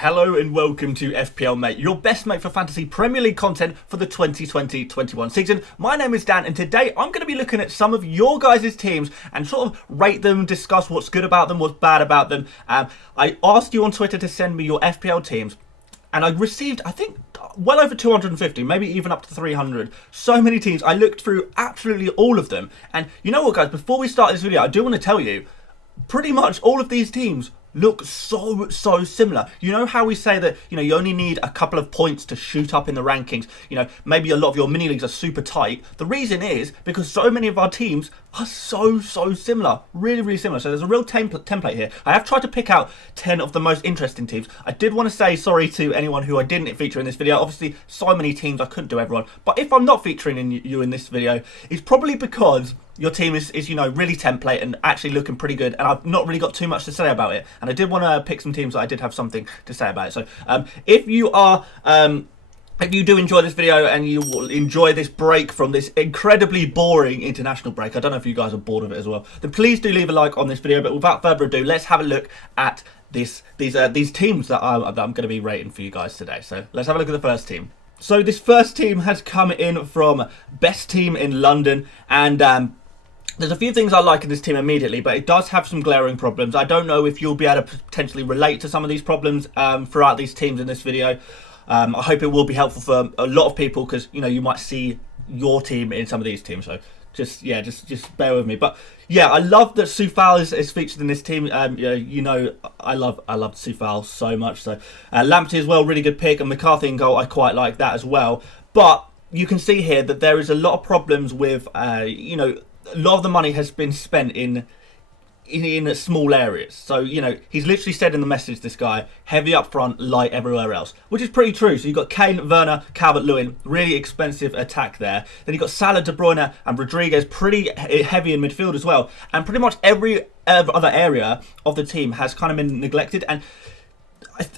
Hello and welcome to FPL Mate, your best mate for fantasy Premier League content for the 2020-21 season. My name is Dan and today I'm going to be looking at some of your guys' teams and sort of rate them, discuss what's good about them, what's bad about them. I asked you on Twitter to send me your FPL teams and I received, I think, well over 250, maybe even up to 300. So many teams. I looked through absolutely all of them. And you know what, guys, before we start this video, I do want to tell you, pretty much all of these teams look so similar. You know how we say that, you only need a couple of points to shoot up in the rankings. Maybe a lot of your mini leagues are super tight. The reason is because so many of our teams are so similar. Really similar. So there's a real template here. I have tried to pick out 10 of the most interesting teams. I did want to say sorry to anyone who I didn't feature in this video. Obviously, so many teams, I couldn't do everyone. But if I'm not featuring you in this video, it's probably because your team is really template and actually looking pretty good, and I've not really got too much to say about it. And I did want to pick some teams that I did have something to say about it. So if you do enjoy this video and you will enjoy this break from this incredibly boring international break, I don't know if you guys are bored of it as well, then please do leave a like on this video. But without further ado, let's have a look at these teams that I'm going to be rating for you guys today. So let's have a look at the first team. So this first team has come in from Best Team in London, and there's a few things I like in this team immediately, but it does have some glaring problems. I don't know if you'll be able to potentially relate to some of these problems throughout these teams in this video. I hope it will be helpful for a lot of people because, you might see your team in some of these teams. So just bear with me. But yeah, I love that Soufal is featured in this team. I love Soufal so much. So Lamptey as well, really good pick, and McCarthy in goal, I quite like that as well. But you can see here that there is a lot of problems with a lot of the money has been spent in small areas. So, he's literally said in the message, this guy, heavy up front, light everywhere else, which is pretty true. So you've got Kane, Werner, Calvert-Lewin, really expensive attack there. Then you've got Salah, De Bruyne and Rodriguez, pretty heavy in midfield as well. And pretty much every other area of the team has kind of been neglected. And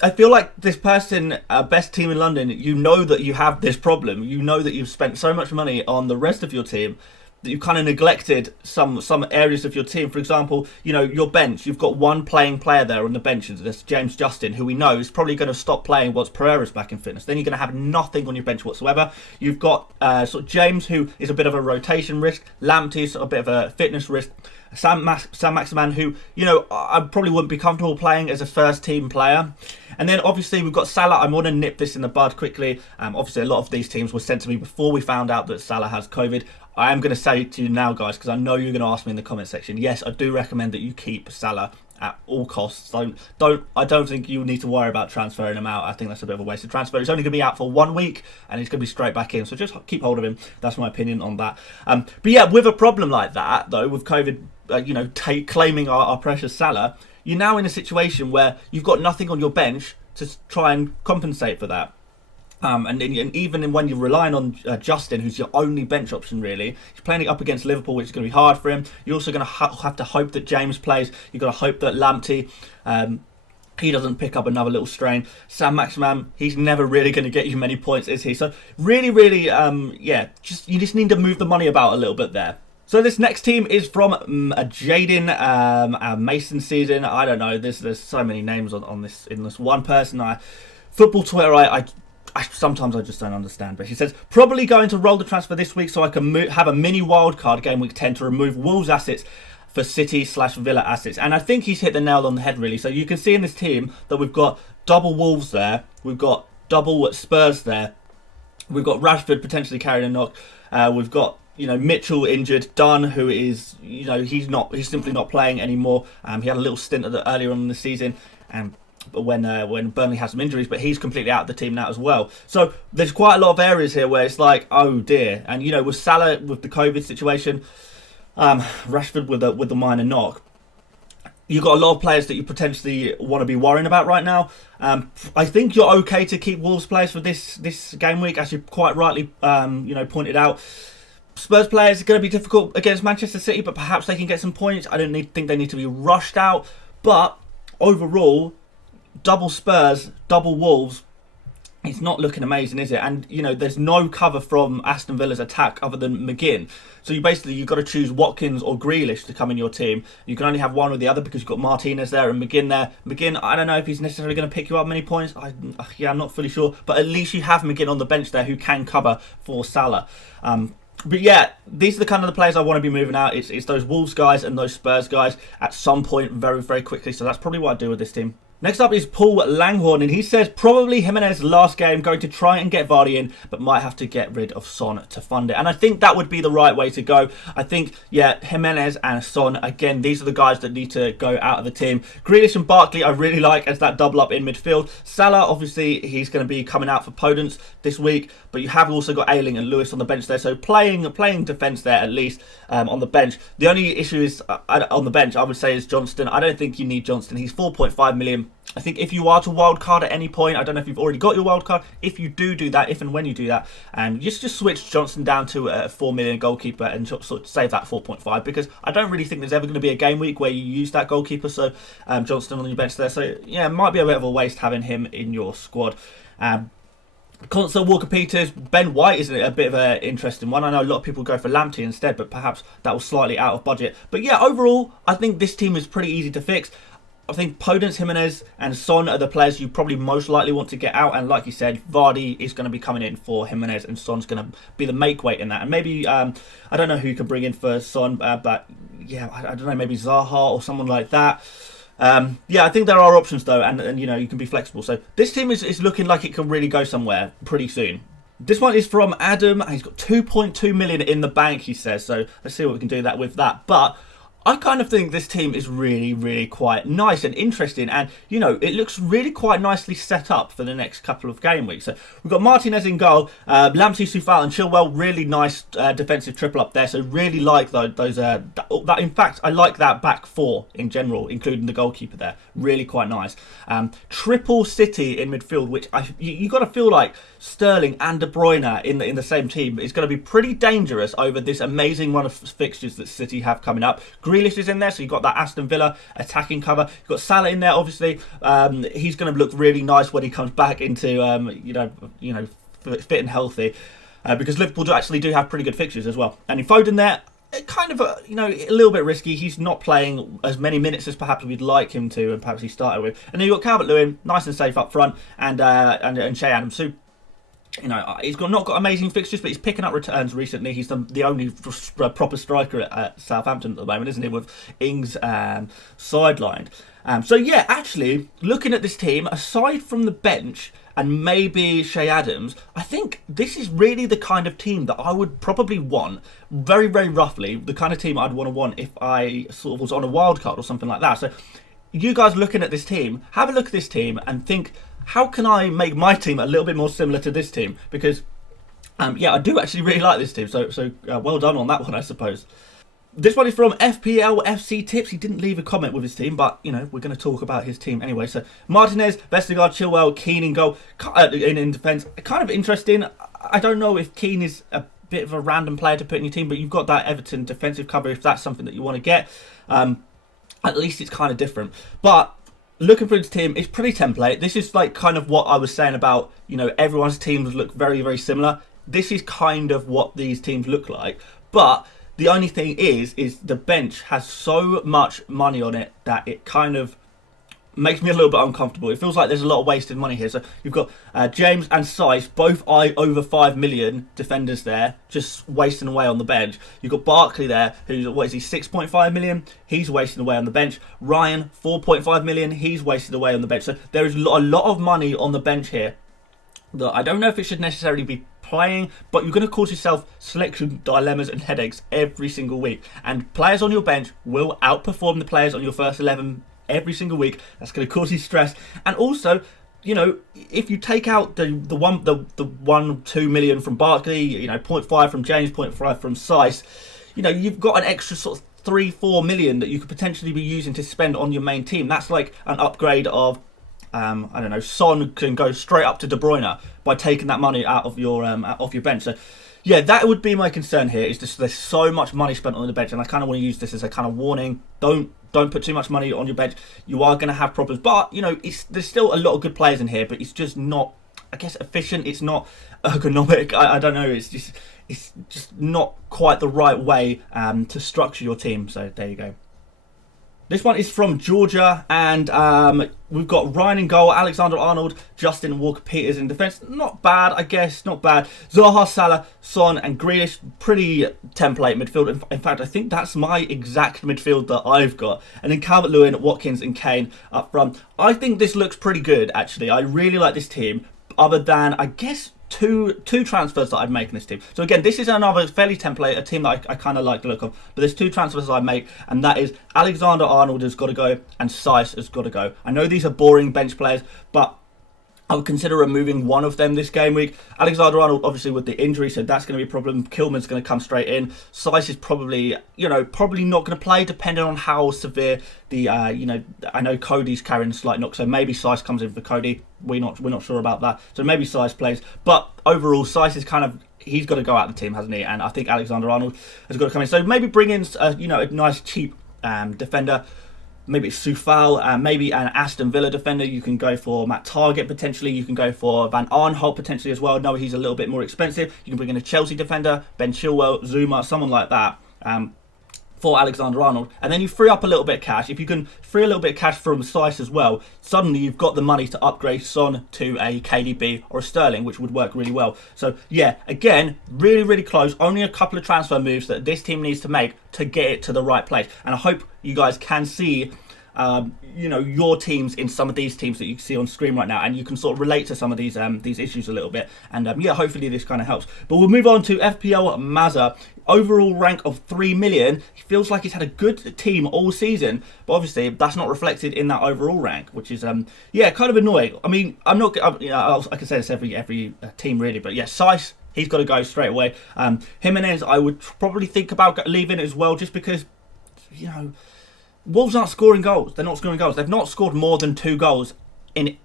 I feel like this person, Best Team in London, you know that you have this problem. You know that you've spent so much money on the rest of your team that you kind of neglected some areas of your team. For example, your bench. You've got one playing player there on the bench. That's James Justin, who we know is probably going to stop playing once Pereira's back in fitness. Then you're going to have nothing on your bench whatsoever. You've got sort of James, who is a bit of a rotation risk. Lamptey is a bit of a fitness risk. Sam Maximan, who, I probably wouldn't be comfortable playing as a first team player. And then obviously we've got Salah. I want to nip this in the bud quickly. Obviously a lot of these teams were sent to me before we found out that Salah has COVID. I am going to say to you now, guys, because I know you're going to ask me in the comment section. Yes, I do recommend that you keep Salah at all costs. I don't think you need to worry about transferring him out. I think that's a bit of a waste of transfer. He's only going to be out for 1 week and he's going to be straight back in. So just keep hold of him. That's my opinion on that. But yeah, with a problem like that, though, with COVID, claiming our precious Salah, you're now in a situation where you've got nothing on your bench to try and compensate for that. And even when you're relying on Justin, who's your only bench option really, he's playing it up against Liverpool, which is going to be hard for him. You're also going to have to hope that James plays. You've got to hope that Lamptey, he doesn't pick up another little strain. Sam Maximan, he's never really going to get you many points, is he? So really, you just need to move the money about a little bit there. So this next team is from Jaden Mason season. I don't know. There's so many names on this in this one person. Football Twitter, I sometimes I just don't understand. But he says, probably going to roll the transfer this week so I can have a mini wildcard game week 10 to remove Wolves assets for City/Villa assets. And I think he's hit the nail on the head, really. So you can see in this team that we've got double Wolves there. We've got double Spurs there. We've got Rashford potentially carrying a knock. We've got Mitchell injured. Dunn, who is he's simply not playing anymore. He had a little stint earlier on in the season, when Burnley has some injuries, but he's completely out of the team now as well. So there's quite a lot of areas here where it's like, oh dear. And with Salah with the COVID situation, Rashford with the minor knock, you've got a lot of players that you potentially want to be worrying about right now. I think you're okay to keep Wolves players for this game week, as you quite rightly pointed out. Spurs players are going to be difficult against Manchester City, but perhaps they can get some points. I don't think they need to be rushed out, but overall, double Spurs, double Wolves, it's not looking amazing, is it? And, you know, there's no cover from Aston Villa's attack other than McGinn. So you've got to choose Watkins or Grealish to come in your team. You can only have one or the other because you've got Martinez there and McGinn there. McGinn, I don't know if he's necessarily going to pick you up many points. I'm not fully sure. But at least you have McGinn on the bench there who can cover for Salah. But yeah, these are the kind of the players I want to be moving out. It's those Wolves guys and those Spurs guys at some point very, very quickly. So that's probably what I do with this team. Next up is Paul Langhorn, and he says probably Jimenez last game, going to try and get Vardy in, but might have to get rid of Son to fund it. And I think that would be the right way to go. I think, yeah, Jimenez and Son, again, these are the guys that need to go out of the team. Grealish and Barkley I really like as that double up in midfield. Salah, obviously, he's going to be coming out for Podence this week, but you have also got Ayling and Lewis on the bench there, so playing defence there at least on the bench. The only issue is on the bench, I would say, is Johnston. I don't think you need Johnston. He's 4.5 million. I think if you are to wildcard at any point, I don't know if you've already got your wildcard, if you do that, if and when you do that, and just switch Johnson down to a 4 million goalkeeper and sort of save that 4.5, because I don't really think there's ever going to be a game week where you use that goalkeeper, so Johnston on your bench there. So yeah, it might be a bit of a waste having him in your squad. Console, Walker-Peters, Ben White is a bit of an interesting one. I know a lot of people go for Lamptey instead, but perhaps that was slightly out of budget. But yeah, overall, I think this team is pretty easy to fix. I think Podence, Jimenez and Son are the players you probably most likely want to get out. And like you said, Vardy is going to be coming in for Jimenez and Son's going to be the make weight in that. And maybe, I don't know who you can bring in for Son, but yeah, I don't know, maybe Zaha or someone like that. Yeah, I think there are options though, and you know, you can be flexible. So this team is looking like it can really go somewhere pretty soon. This one is from Adam. He's got 2.2 million in the bank, he says. So let's see what we can do with that. But I kind of think this team is really, really quite nice and interesting. And, you know, it looks really quite nicely set up for the next couple of game weeks. So we've got Martinez in goal, Lamptey, Soufal and Chilwell. Really nice defensive triple up there. So really like those. In fact, I like that back four in general, including the goalkeeper there. Really quite nice. Triple City in midfield, which you got to feel like Sterling and De Bruyne in the same team is going to be pretty dangerous over this amazing run of fixtures that City have coming up. Grealish is in there, so you've got that Aston Villa attacking cover. You've got Salah in there, obviously. He's going to look really nice when he comes back into fit and healthy, because Liverpool actually do have pretty good fixtures as well. And in Foden there, kind of a little bit risky. He's not playing as many minutes as perhaps we'd like him to, and perhaps he started with. And then you've got Calvert-Lewin, nice and safe up front, and Che Adams, who, you know, he's not got amazing fixtures, but he's picking up returns recently. He's the only proper striker at Southampton at the moment, isn't he, with Ings sidelined. So yeah, actually, looking at this team, aside from the bench and maybe Che Adams, I think this is really the kind of team that I would probably want, very, very roughly, the kind of team I'd want if I sort of was on a wild card or something like that. So you guys looking at this team, have a look at this team and think, how can I make my team a little bit more similar to this team? Because, yeah, I do actually really like this team. So well done on that one, I suppose. This one is from FPL FC Tips. He didn't leave a comment with his team, but, you know, we're going to talk about his team anyway. So Martinez, Vestergaard, Chilwell, Keane in goal, in defence. Kind of interesting. I don't know if Keane is a bit of a random player to put in your team, but you've got that Everton defensive cover if that's something that you want to get. At least it's kind of different. But looking for his team, it's pretty template. This is like kind of what I was saying about, you know, everyone's teams look very, very similar. This is kind of what these teams look like. But the only thing is the bench has so much money on it that it kind of makes me a little bit uncomfortable. It feels like there's a lot of wasted money here. So you've got James and Saiss, both over 5 million defenders there, just wasting away on the bench. You've got Barkley there, who's, what is he, 6.5 million? He's wasting away on the bench. Ryan, 4.5 million, he's wasted away on the bench. So there is a lot of money on the bench here that I don't know if it should necessarily be playing, but you're going to cause yourself selection dilemmas and headaches every single week. And players on your bench will outperform the players on your first 11 every single week. That's going to cause you stress. And also, you know, if you take out the 1-2 million from Barkley, you know, 0.5 from James, 0.5 from Saiss, you know, you've got an extra sort of 3-4 million that you could potentially be using to spend on your main team. That's like an upgrade of I don't know, Son can go straight up to De Bruyne by taking that money out of your bench. So yeah, that would be my concern here, is just there's so much money spent on the bench, and I kind of want to use this as a kind of warning. Don't put too much money on your bench. You are going to have problems, but you know, there's still a lot of good players in here, but it's just not I guess, efficient. It's not ergonomic. I don't know. It's just not quite the right way to structure your team. So there you go. This one is from Georgia, and we've got Ryan in goal, Alexander-Arnold, Justin Walker-Peters in defence. Not bad, I guess, not bad. Zaha, Salah, Son and Grealish, pretty template midfield. In fact, I think that's my exact midfield that I've got. And then Calvert-Lewin, Watkins and Kane up front. I think this looks pretty good, actually. I really like this team, other than, I guess, two transfers that I'd make in this team. So again, this is another fairly template, a team that I kind of like the look of. But there's two transfers that I make, and that is Alexander-Arnold has got to go and Saiss has got to go. I know these are boring bench players, but I would consider removing one of them this game week. Alexander-Arnold, obviously, with the injury, so that's going to be a problem. Kilman's going to come straight in. Saiss is probably, probably not going to play, depending on how severe the, I know Cody's carrying a slight knock, so maybe Saiss comes in for Cody. We're not sure about that. So maybe Saiss plays. But overall, Saiss is kind of, he's got to go out of the team, hasn't he? And I think Alexander-Arnold has got to come in. So maybe bring in, a nice, cheap defender. Maybe it's Soufal, maybe an Aston Villa defender. You can go for Matt Target potentially. You can go for Van Arnholt potentially as well. No, he's a little bit more expensive. You can bring in a Chelsea defender, Ben Chilwell, Zuma, someone like that. For Alexander-Arnold, and then you free up a little bit of cash. If you can free a little bit of cash from Saiss as well, suddenly you've got the money to upgrade Son to a KDB or a Sterling, which would work really well. So yeah, again, really, really close. Only a couple of transfer moves that this team needs to make to get it to the right place. And I hope you guys can see your teams in some of these teams that you see on screen right now, and you can sort of relate to some of these issues a little bit. And hopefully this kind of helps. But we'll move on to FPL Mazza. Overall rank of 3 million. He feels like he's had a good team all season, but obviously that's not reflected in that overall rank, which is kind of annoying. I mean, I can say this every team really, but yeah, Saiss, he's got to go straight away. Jimenez, I would probably think about leaving as well, just because Wolves aren't scoring goals. They're not scoring goals. They've not scored more than 2 goals in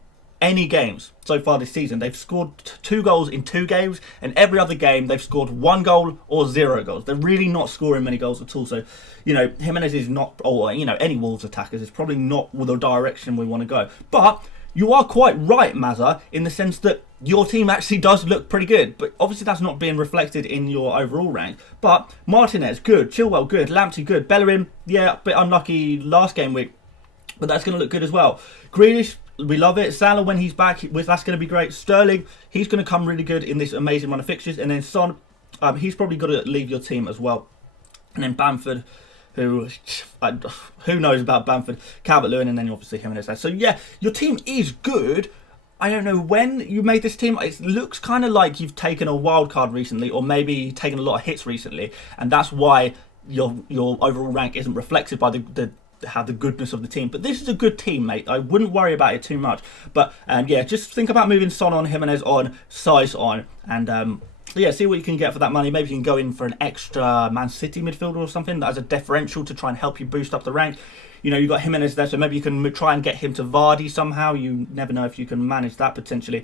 any games so far this season. They've scored 2 goals in 2 games, and every other game they've scored 1 goal or 0 goals. They're really not scoring many goals at all. So, Jimenez is not, or any Wolves attackers is probably not the direction we want to go. But you are quite right, Mazza, in the sense that your team actually does look pretty good, but obviously that's not being reflected in your overall rank. But Martinez, good. Chilwell, good. Lamptey, good. Bellerin, a bit unlucky last game week, but that's going to look good as well. Grealish, we love it. Salah, when he's back, that's going to be great. Sterling, he's going to come really good in this amazing run of fixtures. And then Son, he's probably got to leave your team as well. And then Bamford, who knows about Bamford, Calvert-Lewin, and then obviously Jimenez there. So yeah, your team is good. I don't know when you made this team. It looks kind of like you've taken a wild card recently, or maybe taken a lot of hits recently, and that's why your overall rank isn't reflected by the goodness of the team. But this is a good team, mate. I wouldn't worry about it too much. But just think about moving Son on, Jimenez on, Saiss on, and see what you can get for that money. Maybe you can go in for an extra Man City midfielder or something that has a differential to try and help you boost up the rank. You've got Jimenez there, so maybe you can try and get him to Vardy somehow. You never know if you can manage that potentially.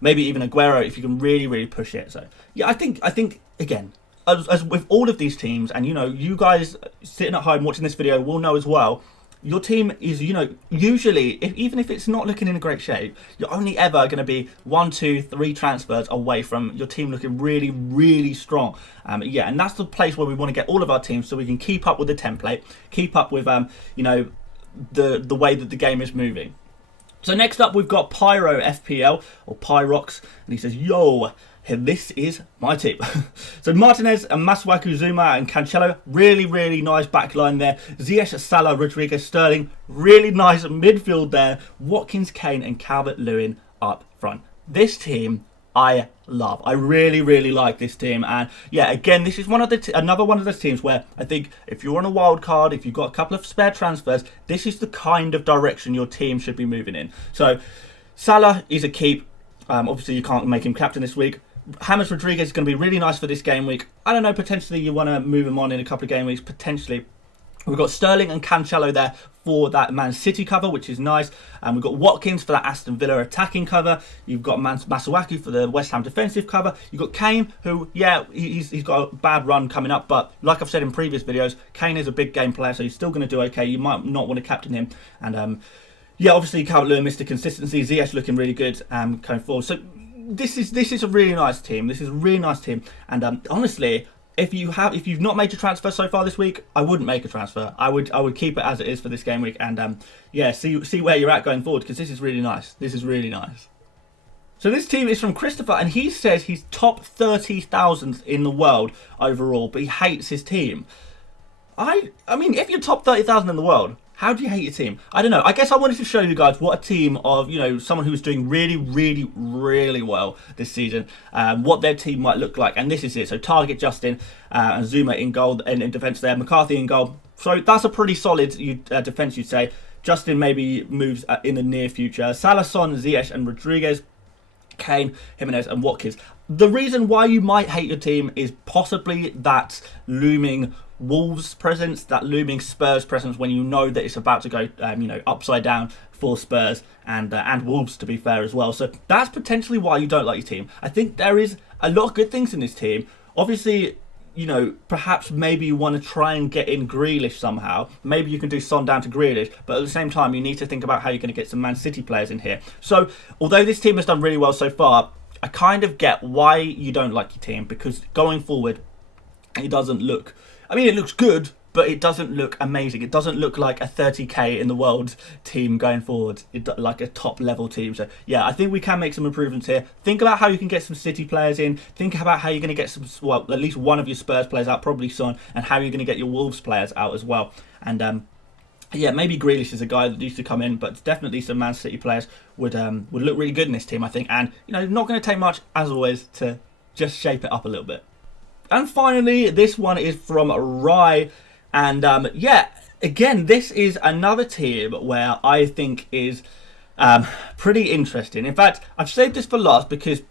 Maybe even Aguero if you can really, really push it. So yeah, I think again, as with all of these teams, and you guys sitting at home watching this video will know as well, your team is, usually, even if it's not looking in a great shape, you're only ever going to be 1, 2, 3 transfers away from your team looking really, really strong. And that's the place where we want to get all of our teams, so we can keep up with the template, keep up with, the way that the game is moving. So next up, we've got Pyro FPL, or Pyrox, and he says, yo, this is my team. So Martinez and Masuaku, Zuma and Cancelo, really, really nice back line there. Ziyech, Salah, Rodriguez, Sterling, really nice midfield there. Watkins, Kane and Calvert-Lewin up front. This team I love. I really, really like this team. And yeah, again, this is another one of those teams where I think if you're on a wild card, if you've got a couple of spare transfers, this is the kind of direction your team should be moving in. So Salah is a keep. Obviously, you can't make him captain this week. James Rodriguez is going to be really nice for this game week. I don't know, potentially you want to move him on in a couple of game weeks, potentially. We've got Sterling and Cancelo there for that Man City cover, which is nice. And we've got Watkins for that Aston Villa attacking cover. You've got Masuaku for the West Ham defensive cover. You've got Kane, who, he's got a bad run coming up. But like I've said in previous videos, Kane is a big game player, so he's still going to do okay. You might not want to captain him. And yeah, obviously Calvert-Lewin missed the consistency. Ziyech looking really good going forward. So this is a really nice team. This is a really nice team. And honestly, if you've not made a transfer so far this week, I wouldn't make a transfer. I would keep it as it is for this game week. And yeah, see where you're at going forward, because this is really nice. This is really nice. So this team is from Christopher, and he says he's top 30,000 in the world overall, but he hates his team. I mean, if you're top 30,000 in the world, how do you hate your team? I don't know. I guess I wanted to show you guys what a team of, someone who's doing really, really, really well this season, what their team might look like. And this is it. So Target, Justin, and Zuma in goal, and in defence there, McCarthy in goal. So that's a pretty solid defence, you'd say. Justin maybe moves in the near future. Salah, Son, Ziyech, and Rodriguez. Kane, Jimenez and Watkins. The reason why you might hate your team is possibly that looming Wolves presence, that looming Spurs presence, when you know that it's about to go upside down for Spurs and Wolves, to be fair, as well. So that's potentially why you don't like your team. I think there is a lot of good things in this team. Obviously, perhaps maybe you want to try and get in Grealish somehow. Maybe you can do Son down to Grealish, but at the same time, you need to think about how you're going to get some Man City players in here. So, although this team has done really well so far, I kind of get why you don't like your team, because going forward, it doesn't look... I mean, it looks good, but it doesn't look amazing. It doesn't look like a 30k in the world team going forward, like a top level team. So yeah, I think we can make some improvements here. Think about how you can get some City players in. Think about how you're going to get some, well, at least one of your Spurs players out, probably Son, and how you're going to get your Wolves players out as well. And yeah, maybe Grealish is a guy that needs to come in, but definitely some Man City players would look really good in this team, I think. And not going to take much, as always, to just shape it up a little bit. And finally, this one is from Rye. And yeah, again, this is another team where I think is pretty interesting. In fact, I've saved this for last because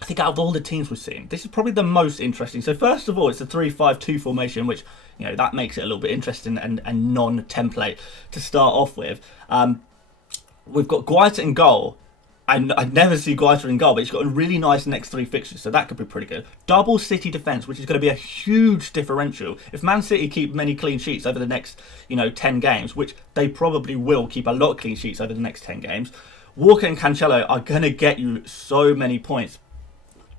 I think out of all the teams we've seen, this is probably the most interesting. So first of all, it's a 3-5-2 formation, which, that makes it a little bit interesting and non-template to start off with. We've got Guaita in goal. I'd never see Guaita in goal, but he's got a really nice next 3 fixtures, so that could be pretty good. Double City defence, which is going to be a huge differential. If Man City keep many clean sheets over the next, 10 games, which they probably will keep a lot of clean sheets over the next 10 games, Walker and Cancelo are going to get you so many points.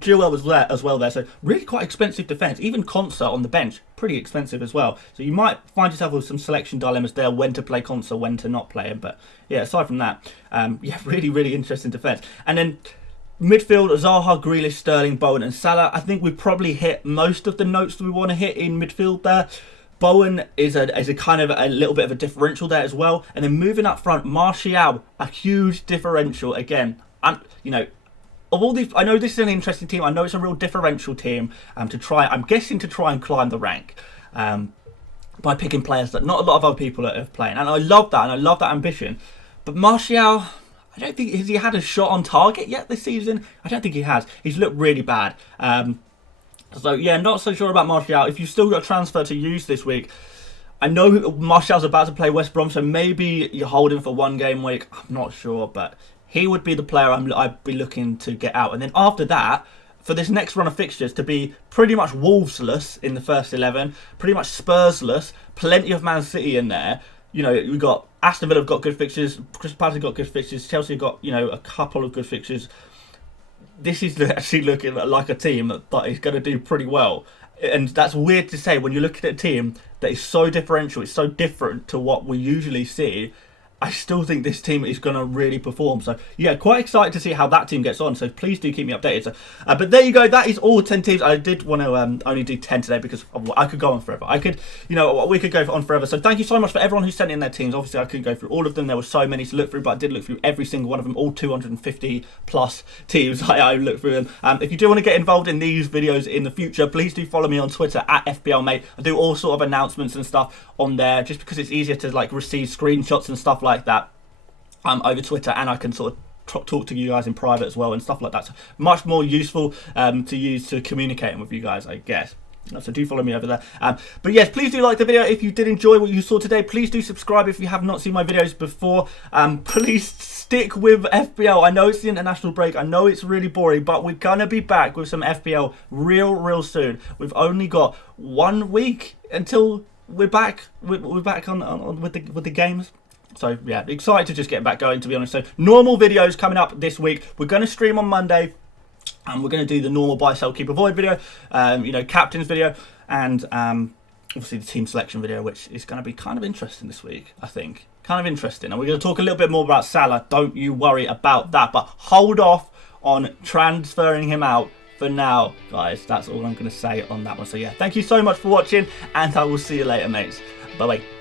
Chilwell was there as well there, so really quite expensive defence. Even Konsa on the bench, pretty expensive as well. So you might find yourself with some selection dilemmas there, when to play Konsa, when to not play him. But yeah, aside from that, yeah, really, really interesting defence. And then midfield, Zaha, Grealish, Sterling, Bowen and Salah. I think we've probably hit most of the notes that we want to hit in midfield there. Bowen is a kind of a little bit of a differential there as well. And then moving up front, Martial, a huge differential again. And, of all these, I know this is an interesting team. I know it's a real differential team I'm guessing to try and climb the rank by picking players that not a lot of other people are playing. And I love that, and I love that ambition. But Martial, I don't think, has he had a shot on target yet this season? I don't think he has. He's looked really bad. So yeah, not so sure about Martial. If you've still got a transfer to use this week, I know Martial's about to play West Brom, so maybe you hold him for one game week. I'm not sure, but he would be the player I'd be looking to get out. And then after that, for this next run of fixtures, to be pretty much Wolvesless in the first 11, pretty much Spursless, plenty of Man City in there. We've got Aston Villa have got good fixtures, Crystal Palace have got good fixtures, Chelsea have got, a couple of good fixtures. This is actually looking like a team that is going to do pretty well. And that's weird to say when you're looking at a team that is so differential, it's so different to what we usually see. I still think this team is going to really perform. So, yeah, quite excited to see how that team gets on. So, please do keep me updated. So, but there you go. That is all 10 teams. I did want to only do 10 today because I could go on forever. We could go on forever. So, thank you so much for everyone who sent in their teams. Obviously, I couldn't go through all of them. There were so many to look through, but I did look through every single one of them. All 250 plus teams. I looked through them. If you do want to get involved in these videos in the future, please do follow me on Twitter at FPLmate. I do all sort of announcements and stuff on there just because it's easier to receive screenshots and stuff like that over Twitter, and I can sort of talk to you guys in private as well and stuff like that. So much more useful to use to communicating with you guys, I guess. So do follow me over there. But yes, please do like the video if you did enjoy what you saw today. Please do subscribe if you have not seen my videos before. Please stick with FPL. I know it's the international break. I know it's really boring, but we're going to be back with some FPL real soon. We've only got 1 week until we're back. We're back on with the games. So yeah, excited to just get back going, to be honest. So normal videos coming up this week. We're going to stream on Monday, and we're going to do the normal buy, sell, keep, avoid video, you know, captains video, and obviously the team selection video, which is going to be kind of interesting this week, I think. Kind of interesting. And we're going to talk a little bit more about Salah. Don't you worry about that. But hold off on transferring him out for now, guys. That's all I'm going to say on that one. So yeah, thank you so much for watching, and I will see you later, mates. Bye-bye.